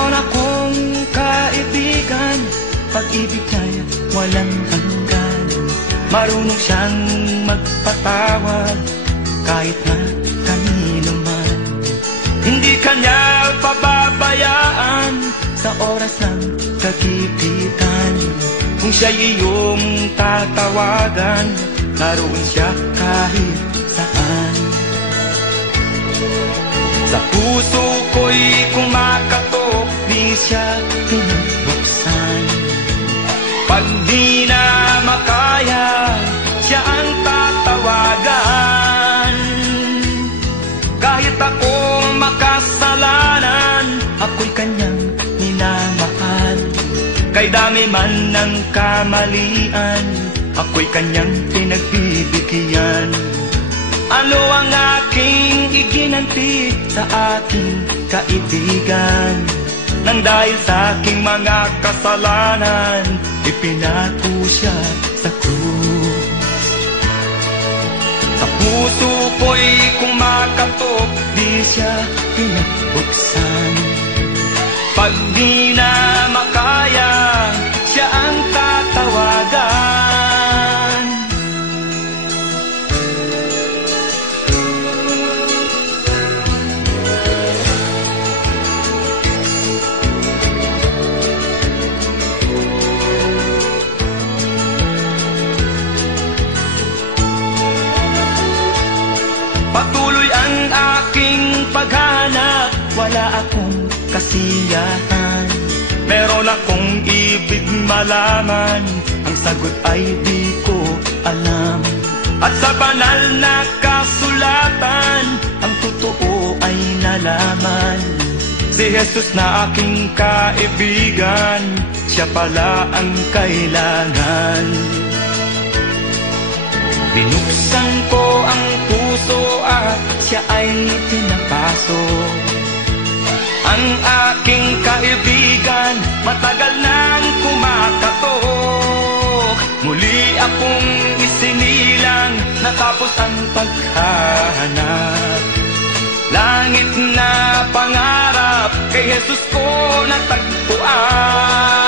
Meron akong kaibigan, pag-ibig niya'y walang hanggan. Marunong siyang magpatawad kahit na kanino man. Hindi kanya pababayaan sa oras ng kagipitan. Kung siya'y iyong tatawagan, naroon siya kahit saan. Sa puso ko'y kumakatok, di siya pinubuksan. Pag di na makaya, siya ang tatawagan. Kahit ako makasalanan, ako'y kanyang minamahal. Kay dami man ng kamalian, ako'y kanyang pinagbibigyan. Ano ang aking iginanti sa aking kaibigan? Nang dahil sa aking mga kasalanan, ipinako siya sa krus. Sa puso ko'y kumakatok, di siya pinabuksan. Pag di na makaya, siya ang tatawagan. Patuloy ang aking paghanap, wala akong kasiyahan. Meron akong ibig malaman, ang sagot ay di ko alam. At sa banal na kasulatan, ang totoo ay nalaman. Si Jesus na aking kaibigan, siya pala ang kailangan. Binuksan ko ang puso at siya ay pinapasok. Ang aking kaibigan, matagal nang kumakatok. Muli akong isinilang, natapos ang paghahanap. Langit na pangarap, kay Jesus ko natagpuan.